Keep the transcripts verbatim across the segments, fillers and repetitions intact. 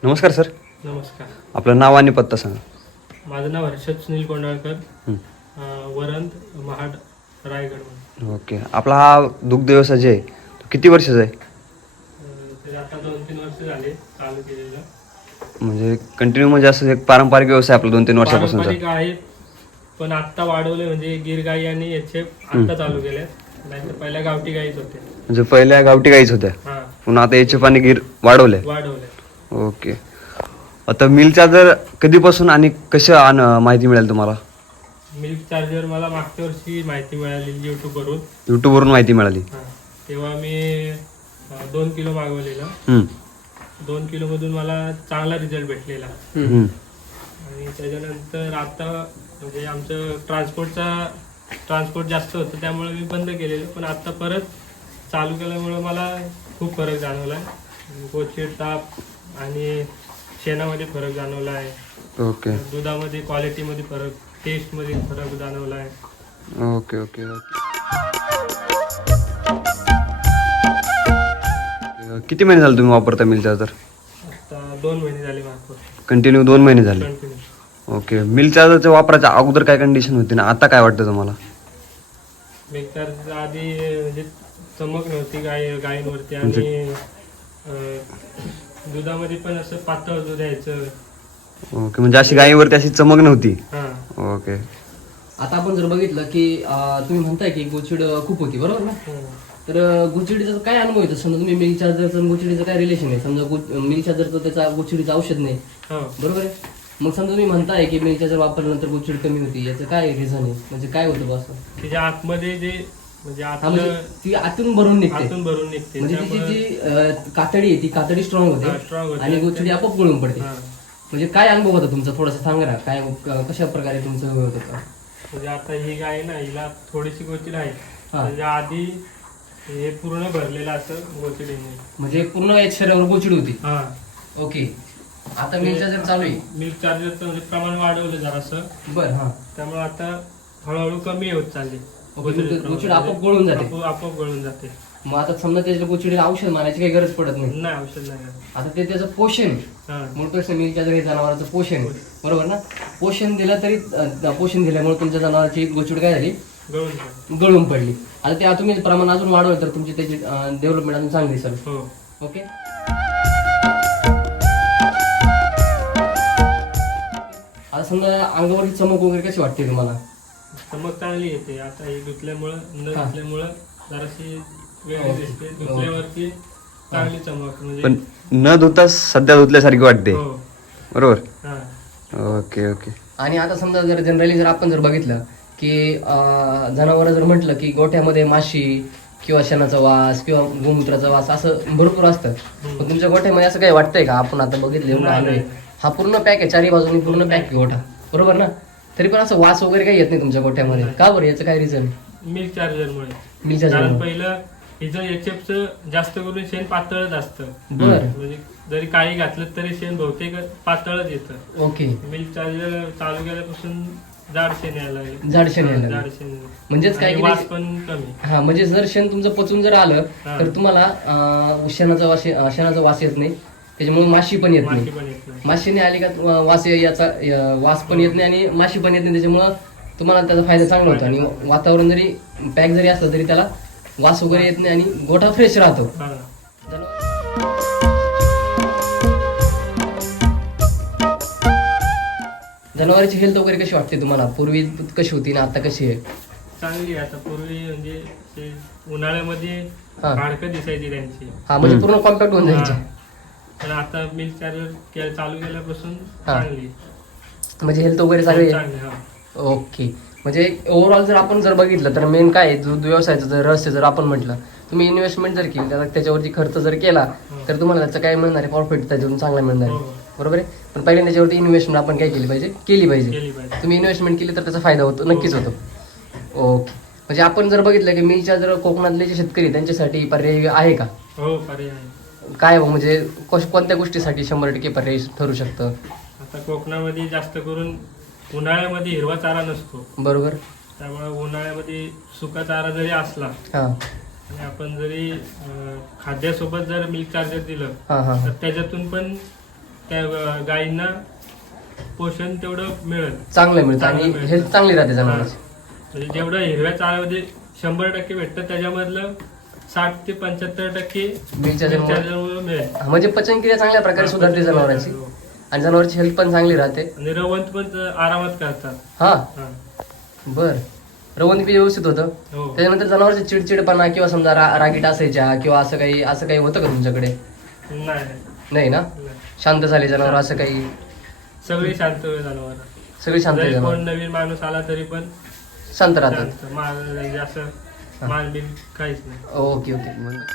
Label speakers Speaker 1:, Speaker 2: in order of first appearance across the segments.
Speaker 1: नमस्कार सर.
Speaker 2: नमस्कार.
Speaker 1: आपलं नाव आणि पत्ता सांगा.
Speaker 2: माझं नाव हर्षद सुनील कोंडाळकर, वरंद, महाड, रायगड.
Speaker 1: ओके. आपला हा दुग्ध व्यवसाय जे आहे तो किती वर्षाचा आहे?
Speaker 2: ते आता दोन तीन वर्ष झाले चालू केलेलं.
Speaker 1: म्हणजे कंटिन्यू म्हणजे असं एक पारंपरिक व्यवसाय आपला दोन तीन वर्षापासून
Speaker 2: पारंपरिक आहे, पण आत्ता वाढवले म्हणजे गिर गाई आणि याचे आत्ता चालू केले. नाही तर पहिल्या गावठी गाईच होते.
Speaker 1: म्हणजे पहिल्या गावठी गाईच होत्या,
Speaker 2: हां,
Speaker 1: पुन्हा आता याचे पाणी गिर वाढवलंय.
Speaker 2: वाढवले.
Speaker 1: ओके. आता मिल चार्जर कधीपासून आणि कशा आण माहिती मिळेल तुम्हाला?
Speaker 2: मिल्क चार्जर मला मागच्या वर्षी माहिती मिळाली यूट्यूबवरून.
Speaker 1: यूट्यूबवरून माहिती मिळाली.
Speaker 2: हां, तेव्हा मी अं, दोन किलो मागवलेलं.
Speaker 1: हम्म.
Speaker 2: दोन किलोमधून मला चांगला रिझल्ट भेटलेला.
Speaker 1: हम्म.
Speaker 2: आणि त्याच्यानंतर आता म्हणजे आमचं ट्रान्सपोर्टचा ट्रान्सपोर्ट जास्त होतं त्यामुळे मी बंद केलेलं, पण आता परत चालू केल्यामुळं मला खूप फरक जाणवला आहे. गोचिड ताप आणि शेणामध्ये फरक जाणवला आहे.
Speaker 1: ओके
Speaker 2: दुधामध्ये क्वालिटीमध्ये फरक, टेस्टमध्ये फरक जाणवला आहे.
Speaker 1: Okay okay okay. किती महिने झाले तुम्ही वापरता मिल चार्जर?
Speaker 2: आता दोन महिने झाले वापर.
Speaker 1: कंटिन्यू दोन महिने झाले.
Speaker 2: कंटिन्यू.
Speaker 1: ओके. मिल चार्जरच्या वापराच्या अगोदर काय कंडिशन होती ना, आता काय वाटतं तुम्हाला?
Speaker 2: बेकारच्या आधी म्हणजे चमक नव्हती गाय गायींवरती आणि अं, दुधामध्ये पण असं पातळ दूध यायचं.
Speaker 1: ओके. म्हणजे अशी गायीवरती अशी चमक नव्हती.
Speaker 2: हां.
Speaker 1: ओके.
Speaker 3: आता आपण जर बघितलं की अं, तुम्ही म्हणताय की गोचिड खूप होती, बरोबर ना?
Speaker 2: हो.
Speaker 3: तर गोचिडीचा काय अनुभव येतो? समजा तुम्ही मिल्क चार्जरचं आणि गोचिडीचं काय रिलेशन आहे? समजा मिल्क चार्जरचं त्याचा गोचिडीचं औषध नाही,
Speaker 2: हो.
Speaker 3: बरोबर आहे? मग समजा तुम्ही म्हणताय की मिल्क चार्जर वापरल्यानंतर गोचिड कमी होती, याचं काय रिझन आहे? म्हणजे काय होतं बा असं?
Speaker 2: तिच्या आतमध्ये जे म्हणजे
Speaker 3: हा, म्हणजे
Speaker 2: आतलं
Speaker 3: ती आतून भरून निघते,
Speaker 2: आतून भरून निघते.
Speaker 3: म्हणजे तिची
Speaker 2: त्यामुळे-
Speaker 3: जी अं, कातडी आहे ती कातडी स्ट्रॉंग
Speaker 2: हा,
Speaker 3: होते
Speaker 2: strong होते.
Speaker 3: आणि गोचिडी आपोआप गळून पडते.
Speaker 2: हा.
Speaker 3: म्हणजे काय अनुभव होता तुमचा? थोडासा सांगा ना, काय कशा प्रकारे तुमचं होत होतं?
Speaker 2: म्हणजे आता ही गाय ना, हिला थोडीशी गोचिड आहे.
Speaker 3: हा.
Speaker 2: त्याच्या आधी हे पूर्ण भरलेलं असं गोचिडीने.
Speaker 3: म्हणजे पूर्ण एक शरीरावर गोचिड होती.
Speaker 2: हा.
Speaker 3: ओके. आता मिल्क चार्जर चालू आहे.
Speaker 2: मिल्क चार्जरचं म्हणजे प्रमाण वाढवलं जरासं,
Speaker 3: बर. हा.
Speaker 2: त्यामुळे आता हळूहळू कमी होत चालली.
Speaker 3: ओके, मग ते गोचिड आपोआप गळून जाते.
Speaker 2: आपोआप आपोआप गळून जाते.
Speaker 3: मग आता समजा त्याच्या गोचिडीला औषध मारायची काही गरज पडत नाही.
Speaker 2: नाही, औषध नाही घालत.
Speaker 3: आता ते त्याचं पोषण आहे.
Speaker 2: हा.
Speaker 3: मूळ प्रश्न मिल्क चार्जर हे जनावरांचं पोषण आहे, बरोबर ना? पोषण दिलं तरी अं, पोषण दिल्यामुळे तुमच्या जनावरांची गोचिड काय झाली?
Speaker 2: गळून जाते.
Speaker 3: गळून पडली. आता ते तुम्ही प्रमाण अजून वाढवलं तर तुमची त्याची डेव्हलपमेंट अजून चांगली दिसेल.
Speaker 2: हो.
Speaker 3: ओके. आता समजा अंगावरची चमक वगैरे कशी वाटते तुम्हाला?
Speaker 2: चमक चांगली येते. आता ही धुतल्यामुळं न
Speaker 3: हा.
Speaker 2: धुतल्यामुळं जराशी वेगळी
Speaker 3: ओके.
Speaker 2: दिसते. धुतल्यावरती चांगली चमक म्हणजे
Speaker 1: पण न धुता सध्या धुतल्यासारखी वाटते,
Speaker 2: हो.
Speaker 1: बरोबर?
Speaker 2: हा.
Speaker 1: Okay okay.
Speaker 3: आणि आता समजा जर जनरली जर आपण जर बघितलं की जनावर जर म्हटलं की गोठ्यामध्ये माशी किंवा शेणाचा वास किंवा गोमूत्राचा वास असं भरपूर असतं,
Speaker 2: हम्म.
Speaker 3: पण तुमच्या गोठ्यामध्ये असं काही वाटतंय का? आपण आता बघितलं एवढं
Speaker 2: नाही,
Speaker 3: आलोय,
Speaker 2: नाही.
Speaker 3: हा पूर्ण पॅक आहे, चारही बाजूनी पूर्ण पॅक आहे गोठा, बरोबर ना? तरी पण असं वास वगैरे काही येत नाही तुमच्या गोठ्यामध्ये,
Speaker 2: नाही.
Speaker 3: का बरं? याचं काय रिझन?
Speaker 2: मिल्क चार्जरमुळे.
Speaker 3: मिल्क
Speaker 2: कारण
Speaker 3: चार्जर.
Speaker 2: पहिलं हिचं एचएफचं जास्त करून शेण पातळच असतं.
Speaker 3: बर.
Speaker 2: म्हणजे जरी काही घातलं तरी शेण बहुतेक पातळच येतं.
Speaker 3: ओके.
Speaker 2: मिल्क चार्जर चालू केल्यापासून जाड शेण यायला लागले.
Speaker 3: जाड शेण यायला लागले.
Speaker 2: जाड शेण.
Speaker 3: म्हणजेच काय
Speaker 2: आणि
Speaker 3: की
Speaker 2: वास
Speaker 3: ते-
Speaker 2: पण कमी.
Speaker 3: हा, म्हणजे जर शेण तुमचं पचून जर आलं
Speaker 2: हा.
Speaker 3: तर तुम्हाला अं, शेणाचा वास अं, शेणाचा वास येत नाही, त्याच्यामुळे माशी पण येत
Speaker 2: माशी
Speaker 3: नाही.
Speaker 2: पण येत नाही.
Speaker 3: माशीने आली का अं, वास याचा अं, वास पण येत नाही आणि माशी पण येत नाही, त्याच्यामुळं तुम्हाला त्याचा फायदा चांगला होतो. आणि वातावरण जरी पॅक जरी असलं तरी त्याला वास वगैरे येत नाही आणि गोठा फ्रेश राहतो.
Speaker 2: हा.
Speaker 3: जनावरांची हेल्थ वगैरे कशी वाटते तुम्हाला? पूर्वी कशी होती ना आता कशी आहे?
Speaker 2: चांगली आहे आता. पूर्वी म्हणजे ते उन्हाळ्यामध्ये
Speaker 3: हा.
Speaker 2: हाडकं दिसायची त्यांची.
Speaker 3: हा, म्हणजे
Speaker 1: हम्म.
Speaker 3: पूर्ण कॉम्पॅक्ट होऊन जायचे.
Speaker 2: हा. पण आता मिल्क चार्जर चालू केल्यापासून
Speaker 3: हा.
Speaker 2: चांगली.
Speaker 3: म्हणजे हेल्थ वगैरे चांगली आहे.
Speaker 2: चांगली. हा.
Speaker 3: ओके. म्हणजे ओव्हरऑल जर आपण जर बघितलं तर मेन काय आहे, दूध व्यवसायाचं जर रहस्य जर आपण म्हटलं, तुम्ही इन्व्हेस्टमेंट जर केली, त्याचा त्याच्यावरती खर्च जर केला तर तुम्हाला त्याचं काय मिळणार आहे? प्रॉफिट त्याच्यातून चांगला मिळणार आहे,
Speaker 2: हो.
Speaker 3: बरोबर आहे? पण पहिले त्याच्यावरती इन्व्हेस्टमेंट आपण काय केली पाहिजे? केली पाहिजे.
Speaker 2: केली पाहिजे.
Speaker 3: तुम्ही इन्व्हेस्टमेंट केली तर त्याचा फायदा होतो, नक्कीच होतो. ओके. म्हणजे आपण जर बघितलं की मिलच्या जर कोकणातले जे शेतकरी त्यांच्यासाठी पर्याय आहे का?
Speaker 2: हो, पर्याय आहे.
Speaker 3: काय हो, म्हणजे कोश- कोणत्या गोष्टीसाठी शंभर टक्के पर्याय ठरू शकतं?
Speaker 2: आता कोकणामध्ये जास्त करून उन्हाळ्यामध्ये हिरवा चारा नसतो,
Speaker 3: बरोबर.
Speaker 2: त्यामुळे उन्हाळ्यामध्ये सुका चारा जरी असला
Speaker 3: हा
Speaker 2: आणि आपण जरी अं, खाद्यासोबत जर मिल्क चार्जर दिलं
Speaker 3: हा हा
Speaker 2: तर त्याच्यातून पण त्या अ, गायींना पोषण तेवढं मिळेल.
Speaker 3: चांगलं मिळतं आणि
Speaker 2: चांगलं मिळतं.
Speaker 3: हेल्थ चांगली राहते जनावरांची.
Speaker 2: म्हणजे जेवढं हिरव्या चाऱ्यामध्ये शंभर टक्के भेटतं त्याच्यामधलं साठ ते पंच्याहत्तर टक्के
Speaker 3: Milk charger मुळे-
Speaker 2: मिळेल. मिळेल
Speaker 3: म्हणजे पचनक्रिया चांगल्या प्रकारे सुधारते जनावरांची
Speaker 2: हो.
Speaker 3: आणि जनावरांची हेल्थ पण चांगली राहते.
Speaker 2: आणि रवंत पण आरामात करतात.
Speaker 3: हा
Speaker 2: हा.
Speaker 3: बर रवंत बी व्यवस्थित होतं.
Speaker 2: हो.
Speaker 3: त्याच्यानंतर जनावरची चिडचिडपणा किंवा समजा रा- रागीट असायच्या किंवा असं काही असं काही होतं का तुमच्याकडे?
Speaker 2: नाही नाही.
Speaker 3: नाही ना,
Speaker 2: नाही.
Speaker 3: शांत झाले जनावर असं काही?
Speaker 2: सगळी शांत जनावर.
Speaker 3: सगळी शांत आहे
Speaker 2: जरी कोण
Speaker 3: जनावर,
Speaker 2: नवीन माणूस आला तरी पण
Speaker 3: शांत राहतात.
Speaker 2: शांत. मार म्हणजे असं मारबीर काहीच नाही.
Speaker 3: Okay okay.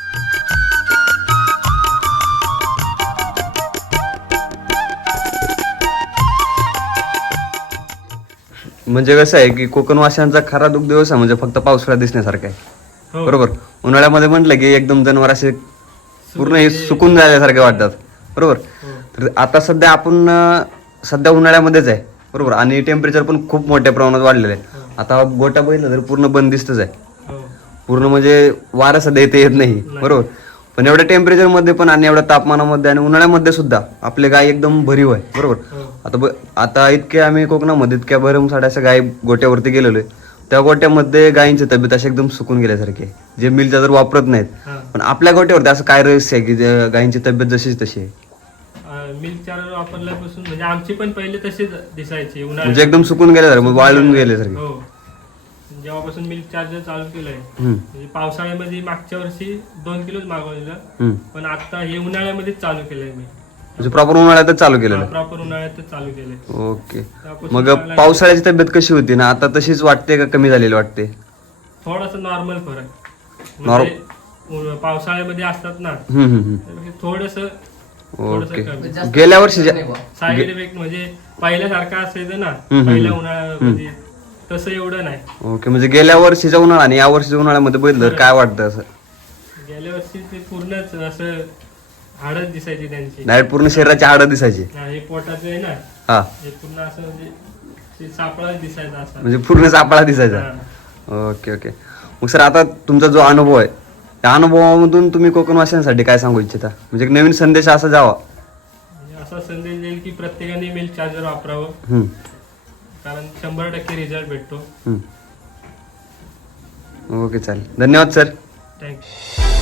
Speaker 1: म्हणजे कसं आहे की कोकण वासियांचा खरा दुग्ध व्यवसाय म्हणजे फक्त पावसाळ्यात दिसण्यासारखा आहे.
Speaker 2: हो.
Speaker 1: बरोबर. उन्हाळ्यामध्ये म्हटलं की एकदम जनावर असे पूर्ण हे सुकून झाल्यासारखे वाटतात. बरोबर.
Speaker 2: हो.
Speaker 1: तर आता सध्या आपण अं, सध्या उन्हाळ्यामध्येच आहे. बरोबर. आणि टेम्परेचर पण खूप मोठ्या प्रमाणात वाढलेलं आहे. आता गोटा बघितला तर पूर्ण बंदिस्तच आहे.
Speaker 2: हो.
Speaker 1: पूर्ण म्हणजे वारं सध्या इथे येत नाही. बरोबर. पण एवढ्या टेम्परेचर मध्ये पण आणि एवढ्या तापमानामध्ये आणि उन्हाळ्यामध्ये सुद्धा आपले गाय एकदम भरीव आहे. बरोबर.
Speaker 2: हो.
Speaker 1: आता ब आता इतके आम्ही कोकणामध्ये इतक्या भरमसाठ अशा गाय गोट्यावरती गेलेलो आहे. त्या गोट्यामध्ये गायींची तब्येत अशी एकदम सुकून गेल्यासारखी आहे, जे मिलचा जर वापरत नाहीत.
Speaker 2: हा.
Speaker 1: पण आपल्या गोट्यावरती असं काय रहस्य आहे की जे गायींची तब्येत जशीच तशी आहे,
Speaker 2: मिल्क चार्जर वापरल्यापासून म्हणजे आमची पण पहिले तशीच दिसायची
Speaker 1: म्हणजे
Speaker 2: उन्हाळ्यात.
Speaker 1: एकदम सुकून गेल्यासारखं म्हणजे वाळून गेल्यासारखी.
Speaker 2: हो. जेव्हापासून मिल्क चार्जर चालू केलंय
Speaker 1: हम्म,
Speaker 2: म्हणजे पावसाळ्यामध्ये मागच्या वर्षी दोन किलोच मागवलेलं,
Speaker 1: हम्म.
Speaker 2: पण आता हे उन्हाळ्यामध्येच चालू केलंय मी.
Speaker 1: म्हणजे प्रॉपर उन्हाळ्यातच चालू केलेलं.
Speaker 2: प्रॉपर उन्हाळ्यातच चालू केलंय.
Speaker 1: ओके.
Speaker 2: त्यापासून
Speaker 1: मग
Speaker 2: चांगला-
Speaker 1: पावसाळ्याची तब्येत कशी होती ना, आता तशीच वाटते का कमी झालेली वाटते?
Speaker 2: थोडासा नॉर्मल फरक म्हणजे उ- पावसाळ्यामध्ये असतात ना
Speaker 1: हम्म, हम्म, हम्म.
Speaker 2: थोडस
Speaker 1: ओके.
Speaker 2: कमी.
Speaker 3: जास्त
Speaker 1: गेल्या वर्षीच्या
Speaker 3: नाही बुवा.
Speaker 2: साईड इफेक्ट म्हणजे पहिल्यासारखं असायचं ना
Speaker 1: हम्म.
Speaker 2: पहिल्या उन्हाळ्यामध्ये, तसं एवढं नाही.
Speaker 1: ओके. म्हणजे गेल्या वर्षीचा उन्हाळा आणि या वर्षीच्या उन्हाळ्यामध्ये बघितलं तर काय वाटतं असं?
Speaker 2: गेल्या वर्षी ते पूर्णच असं हाडच दिसायची त्यांची.
Speaker 1: डायरेक्ट पूर्ण शरीराची हाडं दिसायची.
Speaker 2: हा, हे पोटाचं आहे ना,
Speaker 1: हा,
Speaker 2: हे पूर्ण असं म्हणजे ते सापळाच दिसायचा असा.
Speaker 1: म्हणजे पूर्ण सापळा दिसायचा.
Speaker 2: हा.
Speaker 1: Okay okay. मग सर आता तुमचा जो अनुभव आहे त्या अनुभवामधून तुम्ही कोकणवासियांसाठी काय सांगू इच्छिता, म्हणजे एक नवीन संदेश असा जावा?
Speaker 2: म्हणजे असा संदेश देईल की प्रत्येकाने मिल्क चार्जर वापरावं,
Speaker 1: हम्म,
Speaker 2: कारण शंभर टक्के रिझल्ट भेटतो.
Speaker 1: हम्म. ओके चालेल. धन्यवाद सर.
Speaker 2: थँक्यू.